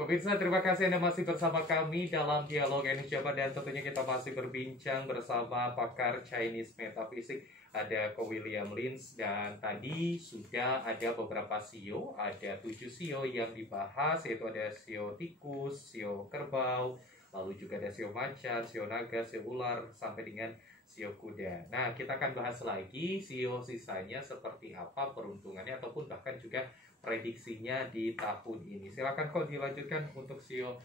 Pemirsa, terima kasih Anda masih bersama kami dalam Dialog Indonesia dan tentunya kita masih berbincang bersama pakar Chinese Metaphysics, ada Ko William Lins, dan tadi sudah ada beberapa sio, ada 7 sio yang dibahas, yaitu ada sio tikus, sio kerbau, lalu juga ada sio macan, sio naga, sio ular, sampai dengan sio kuda. Nah, kita akan bahas lagi sio sisanya seperti apa peruntungannya ataupun bahkan juga prediksinya di tahun ini. Silakan kok dilanjutkan untuk sio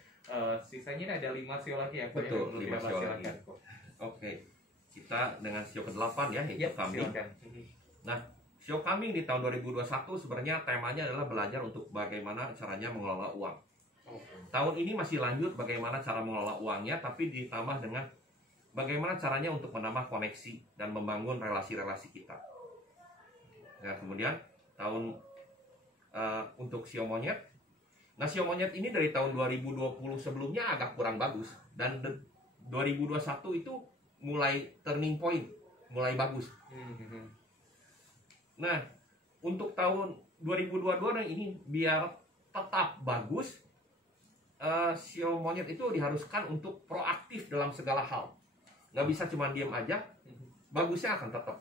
sisanya. Ini ada 5 sio lagi ya. Betul, 5 sio lagi. Kok. Oke, kita dengan sio ke-8 ya, yaitu kambing. Silakan. Nah, sio kambing di tahun 2021 sebenarnya temanya adalah belajar untuk bagaimana caranya mengelola uang. Tahun ini masih lanjut bagaimana cara mengelola uangnya, tapi ditambah dengan bagaimana caranya untuk menambah koneksi dan membangun relasi-relasi kita. Nah, kemudian tahun untuk sio monyet. Nah, sio monyet ini dari tahun 2020 sebelumnya agak kurang bagus, dan 2021 itu mulai turning point, mulai bagus. Nah, untuk tahun 2022 ini biar tetap bagus, sio monyet itu diharuskan untuk proaktif dalam segala hal. Nggak bisa cuma diam aja, bagusnya akan tetap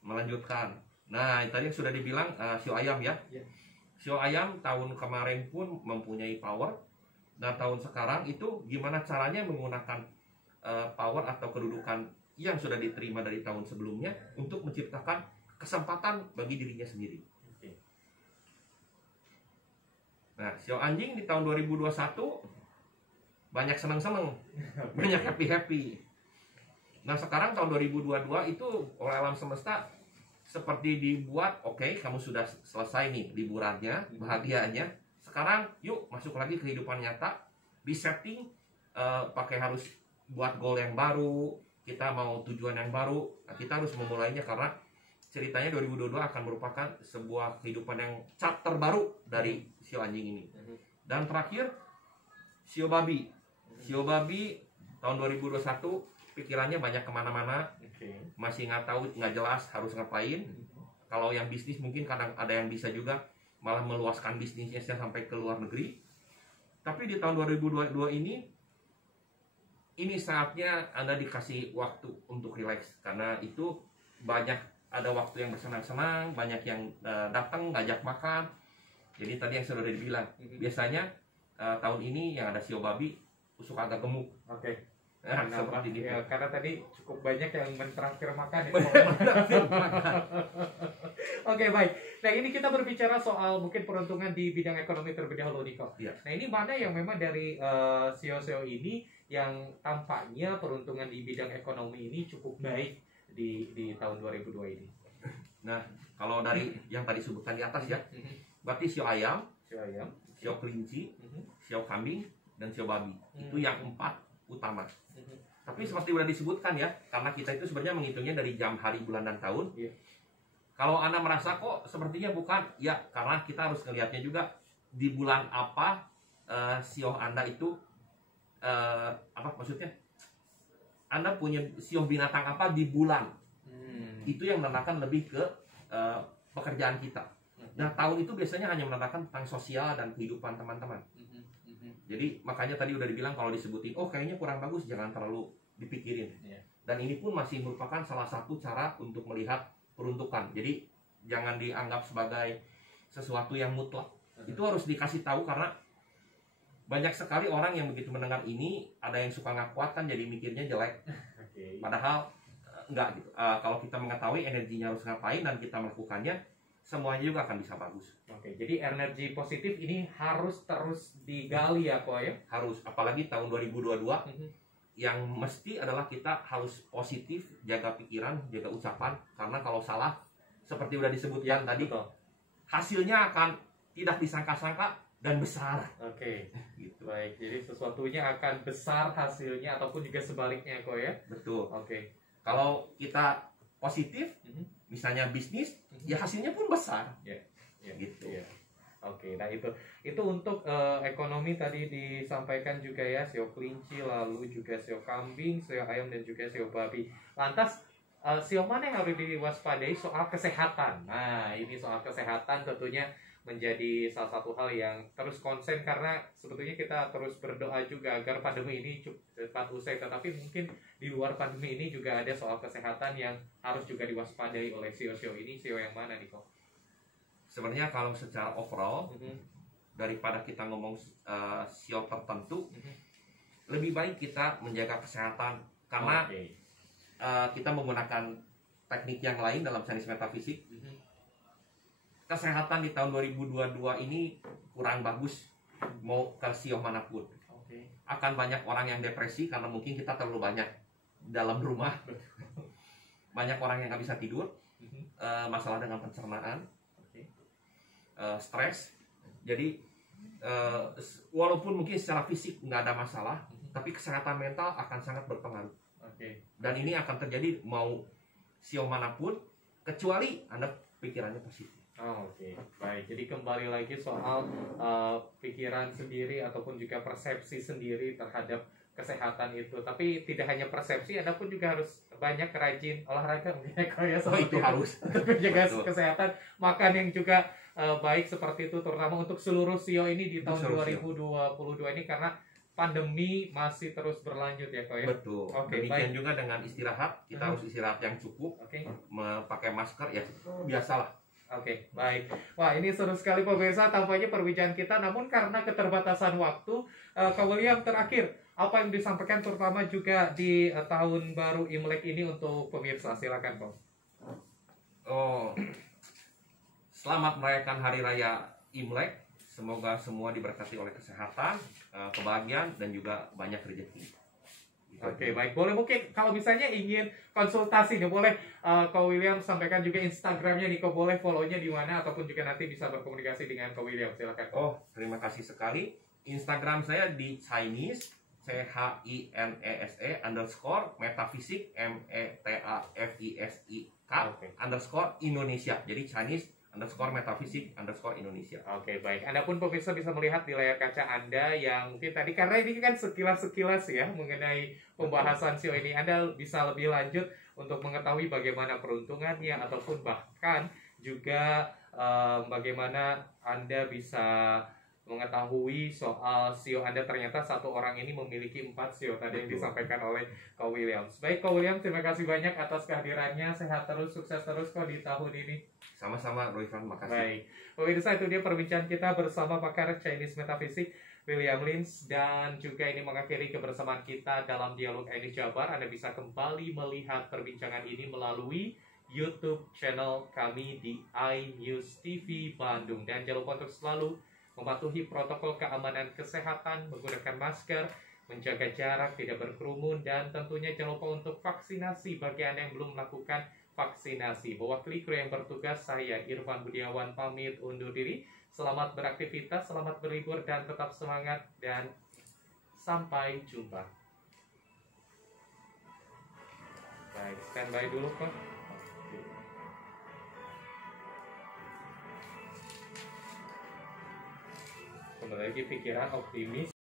melanjutkan. Nah, tadi yang sudah dibilang sio ayam ya. Sio ayam tahun kemarin pun mempunyai power. Nah, tahun sekarang itu gimana caranya menggunakan power atau kedudukan yang sudah diterima dari tahun sebelumnya untuk menciptakan kesempatan bagi dirinya sendiri. Nah, sio anjing di tahun 2021 banyak senang-senang, banyak happy-happy. Nah, sekarang tahun 2022 itu oleh alam semesta seperti dibuat, oke, kamu sudah selesai nih liburannya, bahagianya. Sekarang yuk masuk lagi ke kehidupan nyata, di setting pakai harus buat goal yang baru, kita mau tujuan yang baru. Nah, kita harus memulainya karena ceritanya 2022 akan merupakan sebuah kehidupan yang chapter baru dari sio anjing ini. Dan terakhir sio babi. Sio babi tahun 2021 pikirannya banyak kemana-mana, masih nggak tahu, nggak jelas harus ngapain. Kalau yang bisnis mungkin kadang ada yang bisa juga malah meluaskan bisnisnya sampai ke luar negeri. Tapi di tahun 2022 ini saatnya Anda dikasih waktu untuk relax, karena itu banyak ada waktu yang bersenang-senang, banyak yang datang ngajak makan. Jadi tadi yang sudah dibilang, biasanya tahun ini yang ada sio babi suka agak gemuk. Nah, ya, karena tadi cukup banyak yang mentraktir makan ya. Oke, baik. Nah, ini kita berbicara soal mungkin peruntungan di bidang ekonomi terlebih dahulu, Niko. Nah, ini mana yang memang dari sio-sio ini yang tampaknya peruntungan di bidang ekonomi ini cukup baik di tahun 2002 ini? Nah, kalau dari yang tadi sebutkan di atas ya, berarti sio ayam, sio kelinci, sio kambing, dan sio babi. Itu yang 4 utama. Tapi seperti sudah disebutkan ya, karena kita itu sebenarnya menghitungnya dari jam, hari, bulan, dan tahun. Kalau Anda merasa kok sepertinya bukan, ya karena kita harus ngelihatnya juga di bulan apa sio Anda itu apa maksudnya? Anda punya sio binatang apa di bulan. Itu yang menandakan lebih ke pekerjaan kita. Nah, tahun itu biasanya hanya menandakan tentang sosial dan kehidupan teman-teman. Jadi makanya tadi udah dibilang kalau disebutin, oh kayaknya kurang bagus, jangan terlalu dipikirin. Dan ini pun masih merupakan salah satu cara untuk melihat peruntukan. Jadi jangan dianggap sebagai sesuatu yang mutlak. Itu harus dikasih tahu karena banyak sekali orang yang begitu mendengar ini, ada yang suka ngakuatkan jadi mikirnya jelek. Padahal enggak gitu. Kalau kita mengetahui energinya harus ngapain dan kita melakukannya, semuanya juga akan bisa bagus. Jadi energi positif ini harus terus digali ya, Ko ya? Harus, apalagi tahun 2022 yang mesti adalah kita harus positif, jaga pikiran, jaga ucapan, karena kalau salah seperti udah disebutkan tadi, hasilnya akan tidak disangka-sangka dan besar. Gitu. Baik, jadi sesuatunya akan besar hasilnya ataupun juga sebaliknya, Ko ya? Betul. Kalau kita positif, misalnya bisnis, ya hasilnya pun besar. Gitu. Nah itu untuk ekonomi tadi disampaikan juga ya, sio kelinci, lalu juga sio kambing, sio ayam, dan juga sio babi. Lantas sio mana yang harus diwaspadai soal kesehatan? Nah, ini soal kesehatan tentunya menjadi salah satu hal yang terus konsen, karena sebetulnya kita terus berdoa juga agar pandemi ini cepat usai. Tetapi mungkin di luar pandemi ini juga ada soal kesehatan yang harus juga diwaspadai oleh CEO-CEO ini. CEO yang mana nih kok? Sebenarnya kalau secara overall, daripada kita ngomong SEO tertentu, lebih baik kita menjaga kesehatan, karena kita menggunakan teknik yang lain dalam Chinese metafisik. Kesehatan di tahun 2022 ini kurang bagus, mau ke SEO manapun. Akan banyak orang yang depresi karena mungkin kita terlalu banyak dalam rumah. Banyak orang yang nggak bisa tidur, masalah dengan pencernaan, stres. Jadi walaupun mungkin secara fisik nggak ada masalah, tapi kesehatan mental akan sangat berpengaruh. Dan ini akan terjadi mau SEO manapun, kecuali Anda pikirannya positif. Baik. Jadi kembali lagi soal pikiran sendiri ataupun juga persepsi sendiri terhadap kesehatan itu. Tapi tidak hanya persepsi, Anda pun juga harus banyak rajin olahraga mungkin ya, itu harus untuk menjaga kesehatan, makan yang juga baik seperti itu, terutama untuk seluruh SEO ini di tahun 2022 ini, karena pandemi masih terus berlanjut ya kok ya. Betul. Demikian juga dengan istirahat, kita harus istirahat yang cukup, pakai masker ya biasalah. Baik. Wah, ini seru sekali pemirsa tampaknya perbincangan kita, namun karena keterbatasan waktu, Kak William, terakhir apa yang disampaikan terutama juga di tahun baru Imlek ini untuk pemirsa, silakan Kok. Selamat merayakan Hari Raya Imlek. Semoga semua diberkati oleh kesehatan, kebahagiaan, dan juga banyak rezeki. Baik. Boleh mungkin kalau misalnya ingin konsultasi nih, boleh Kak William sampaikan juga Instagramnya nih, Kak, boleh follow-nya di mana, ataupun juga nanti bisa berkomunikasi dengan Kak William, silakan Kak. Terima kasih sekali. Instagram saya di Chinese, CHINESE _ metafisik METAFISIK _ Indonesia. Jadi Chinese _ metafisik _ Indonesia. Baik. Anda pun pemirsa bisa melihat di layar kaca Anda yang mungkin tadi, karena ini kan sekilas ya mengenai pembahasan SEO ini, Anda bisa lebih lanjut untuk mengetahui bagaimana peruntungannya, ataupun bahkan juga bagaimana Anda bisa mengetahui soal SEO Anda. Ternyata satu orang ini memiliki 4 SEO tadi yang disampaikan oleh Kak William. Baik Kak William, terima kasih banyak atas kehadirannya. Sehat terus, sukses terus kok di tahun ini. Sama-sama Royfan, makasih. Baik, pemirsa, itu dia perbincangan kita bersama pakar Chinese Metaphysics William Lins, dan juga ini mengakhiri kebersamaan kita dalam Dialog Chinese Jabar. Anda bisa kembali melihat perbincangan ini melalui YouTube channel kami di iNews TV Bandung, dan jangan lupa untuk selalu mematuhi protokol keamanan kesehatan, menggunakan masker, menjaga jarak, tidak berkerumun, dan tentunya jangan lupa untuk vaksinasi bagi Anda yang belum melakukan vaksinasi. Mewakili kru yang bertugas, saya Irfan Budiawan pamit undur diri. Selamat beraktivitas, selamat berlibur, dan tetap semangat, dan sampai jumpa. Baik, standby dulu kok. Kembali lagi pikiran optimis.